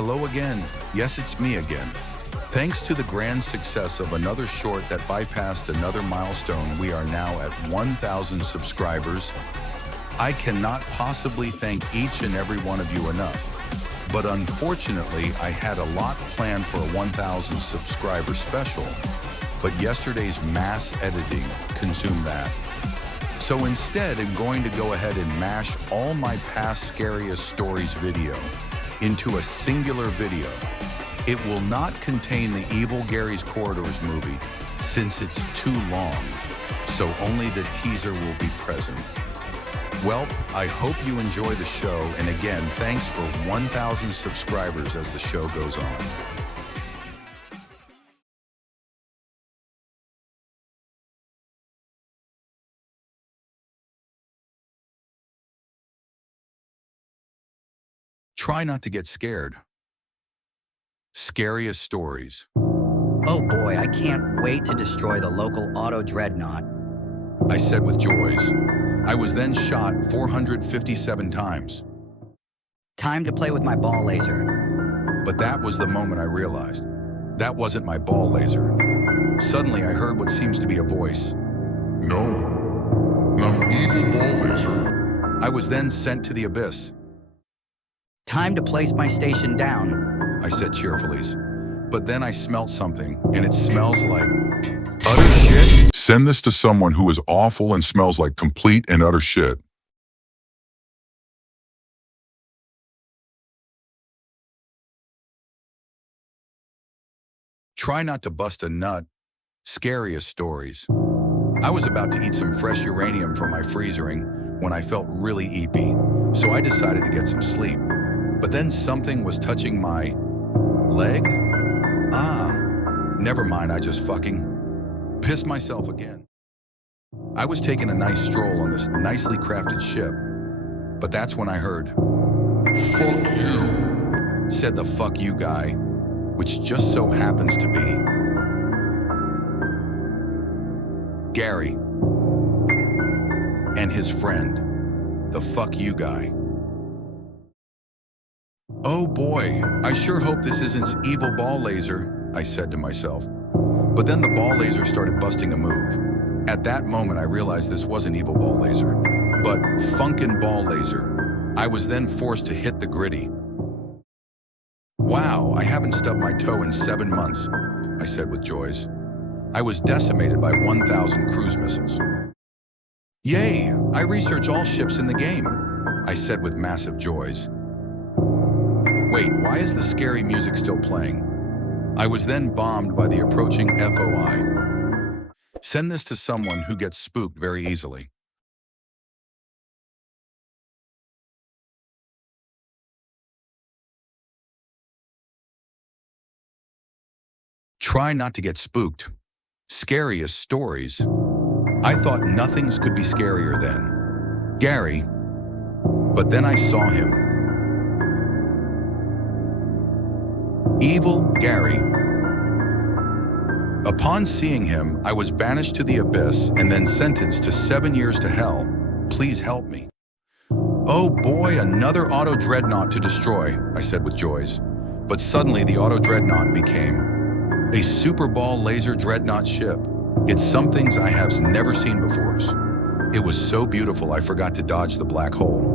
Hello again. Yes, it's me again. Thanks to the grand success of another short that bypassed another milestone, we are now at 1,000 subscribers. I cannot possibly thank each and every one of you enough. But unfortunately, I had a lot planned for a 1,000 subscriber special, but yesterday's mass editing consumed that. So instead, I'm going to go ahead and mash all my past Scariest Stories video into a singular video. It will not contain the Evil Gary's Corridors movie since it's too long, so only the teaser will be present. Well, I hope you enjoy the show, and again, thanks for 1,000 subscribers as the show goes on. Try not to get scared. Scariest Stories. Oh boy, I can't wait to destroy the local auto dreadnought. I said with joys. I was then shot 457 times. Time to play with my ball laser. But that was the moment I realized. That wasn't my ball laser. Suddenly I heard what seems to be a voice. No, I'm evil ball laser. I was then sent to the abyss. Time to place my station down, I said cheerfully. But then I smelt something, and it smells like utter shit. Send this to someone who is awful and smells like complete and utter shit. Try not to bust a nut. Scariest Stories. I was about to eat some fresh uranium from my freezering when I felt really eepy, so I decided to get some sleep. But then something was touching my leg? Never mind, I just fucking pissed myself again. I was taking a nice stroll on this nicely crafted ship, but that's when I heard, Fuck you, said the fuck you guy, which just so happens to be Gary and his friend, the fuck you guy. Oh boy, I sure hope this isn't evil ball laser, I said to myself. But then the ball laser started busting a move. At that moment, I realized this wasn't evil ball laser, but funkin' ball laser. I was then forced to hit the gritty. Wow, I haven't stubbed my toe in 7 months, I said with joys. I was decimated by 1,000 cruise missiles. Yay, I research all ships in the game, I said with massive joys. Wait, why is the scary music still playing? I was then bombed by the approaching FOI. Send this to someone who gets spooked very easily. Try not to get spooked. Scariest Stories. I thought nothing could be scarier than Gary, but then I saw him. Evil Gary. Upon seeing him, I was banished to the abyss and then sentenced to 7 years to hell. Please help me. Oh boy, another auto dreadnought to destroy, I said with joys. But suddenly the auto dreadnought became a super ball laser dreadnought ship. It's some things I have never seen before. It was so beautiful I forgot to dodge the black hole.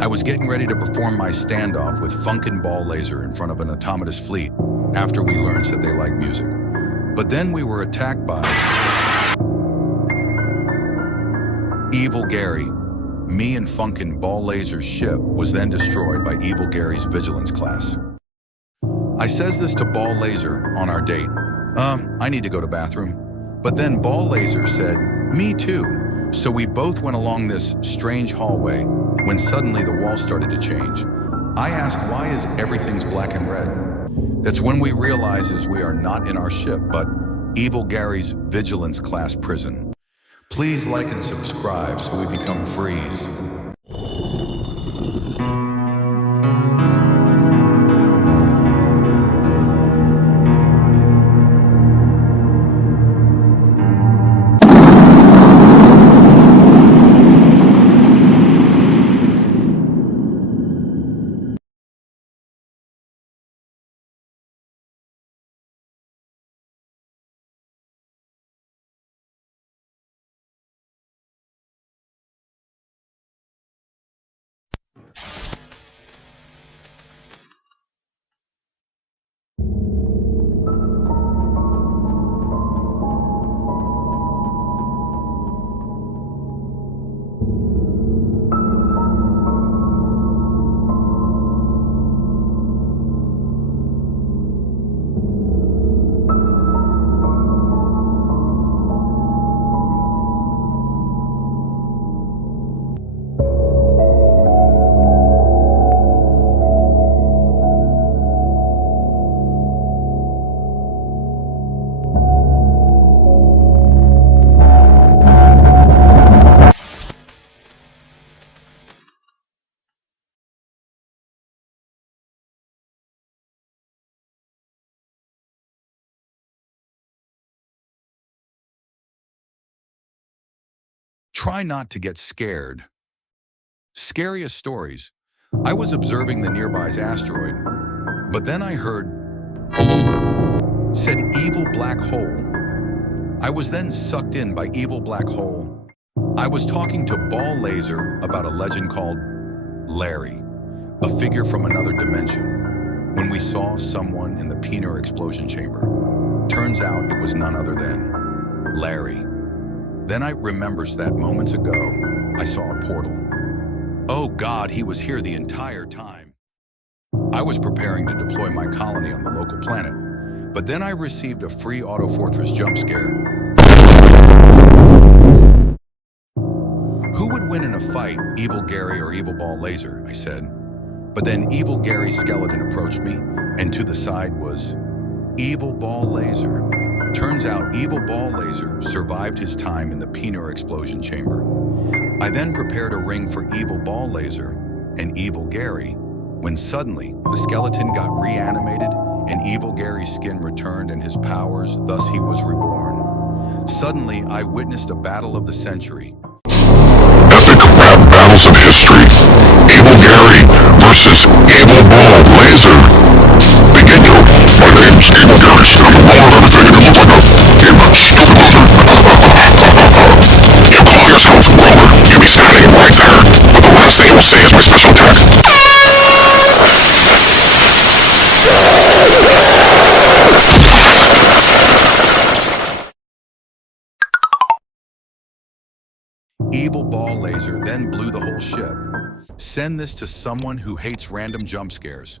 I was getting ready to perform my standoff with Funkin' Ball Laser in front of an autonomous fleet after we learned that they like music. But then we were attacked by Evil Gary. Me and Funkin' Ball Laser's ship was then destroyed by Evil Gary's vigilance class. I says this to Ball Laser on our date. I need to go to bathroom. But then Ball Laser said, me too. So we both went along this strange hallway when suddenly the wall started to change. I asked, why is everything's black and red? That's when we realizes we are not in our ship, but Evil Gary's vigilance class prison. Please like and subscribe so we become freeze. Try not to get scared. Scariest stories. I was observing the nearby asteroid, but then I heard, said evil black hole. I was then sucked in by evil black hole. I was talking to Ball Laser about a legend called Larry, a figure from another dimension, when we saw someone in the Peener explosion chamber. Turns out it was none other than Larry. Then I remembers that moments ago, I saw a portal. Oh God, he was here the entire time. I was preparing to deploy my colony on the local planet, but then I received a free Auto Fortress jump scare. Who would win in a fight, Evil Gary or Evil Ball Laser, I said. But then Evil Gary's skeleton approached me, and to the side was Evil Ball Laser. Turns out Evil Ball Laser survived his time in the Peener explosion chamber. I then prepared a ring for Evil Ball Laser and Evil Gary, when suddenly the skeleton got reanimated and Evil Gary's skin returned and his powers, thus he was reborn. Suddenly, I witnessed a battle of the century. Epic rap battles of history. Evil Gary versus Evil Ball Laser. Begin your. My name's Evil Gary, and I'm the one everything and you look like a stupid loser. You call yourself ruler, you be standing right there, but the last thing you will see is my special attack. Evil Ball Laser then blew the whole ship. Send this to someone who hates random jump scares.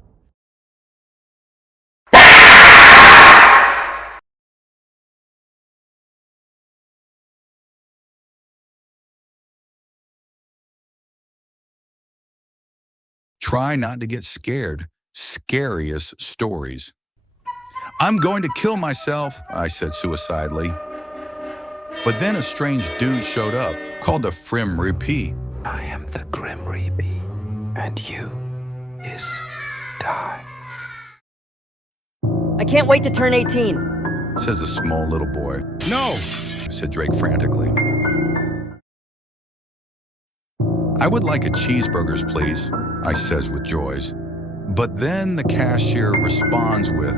Try not to get scared. Scariest stories. I'm going to kill myself, I said suicidally. But then a strange dude showed up, called the Frim Reapee. I am the Grim Reapee, and you is die. I can't wait to turn 18, says the small little boy. No, said Drake frantically. I would like a cheeseburgers, please, I says with joys. But then the cashier responds with,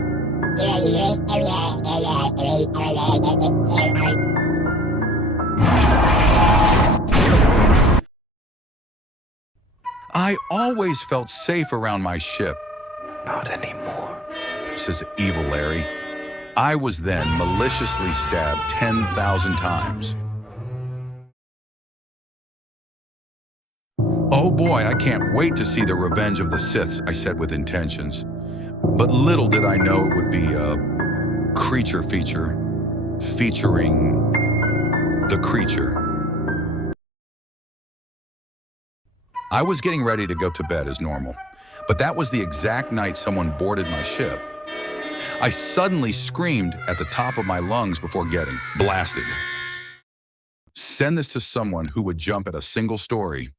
I always felt safe around my ship, Not anymore. says Evil Larry. I was then maliciously stabbed 10,000 times. Oh boy, I can't wait to see the revenge of the Siths, I said with intentions. But little did I know it would be a creature feature featuring the creature. I was getting ready to go to bed as normal, but that was the exact night someone boarded my ship. I suddenly screamed at the top of my lungs before getting blasted. Send this to someone who would jump at a single story.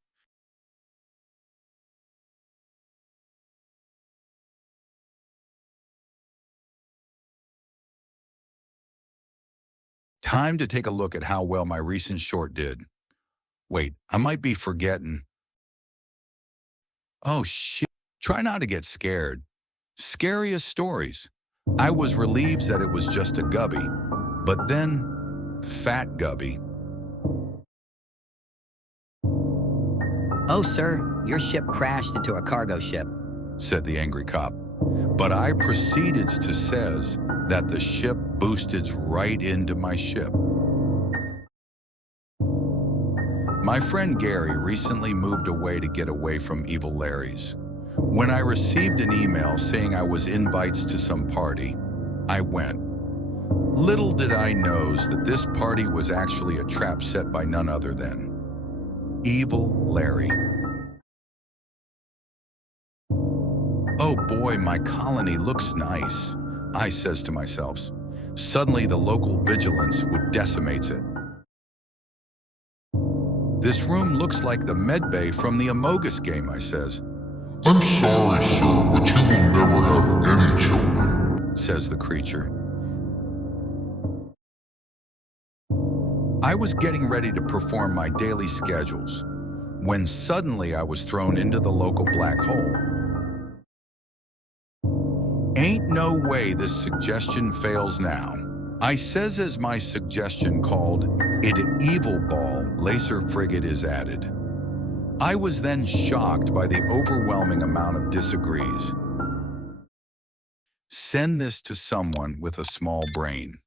Time to take a look at how well my recent short did. Wait, I might be forgetting. Oh shit, try not to get scared. Scariest stories. I was relieved that it was just a gubby, but then, fat gubby. Oh, sir, your ship crashed into a cargo ship, said the angry cop. But I proceeded to says that the ship boosted right into my ship. My friend Gary recently moved away to get away from Evil Larry's. When I received an email saying I was invites to some party, I went. Little did I knows that this party was actually a trap set by none other than Evil Larry. Oh boy, my colony looks nice, I says to myself. Suddenly the local vigilance would decimates it. This room looks like the med bay from the Amogus game, I says. I'm sorry, sir, but you will never have any children, says the creature. I was getting ready to perform my daily schedules when suddenly I was thrown into the local black hole. Ain't no way this suggestion fails now. I says as my suggestion called it Evil Ball Laser Frigate is added. I was then shocked by the overwhelming amount of disagrees. Send this to someone with a small brain.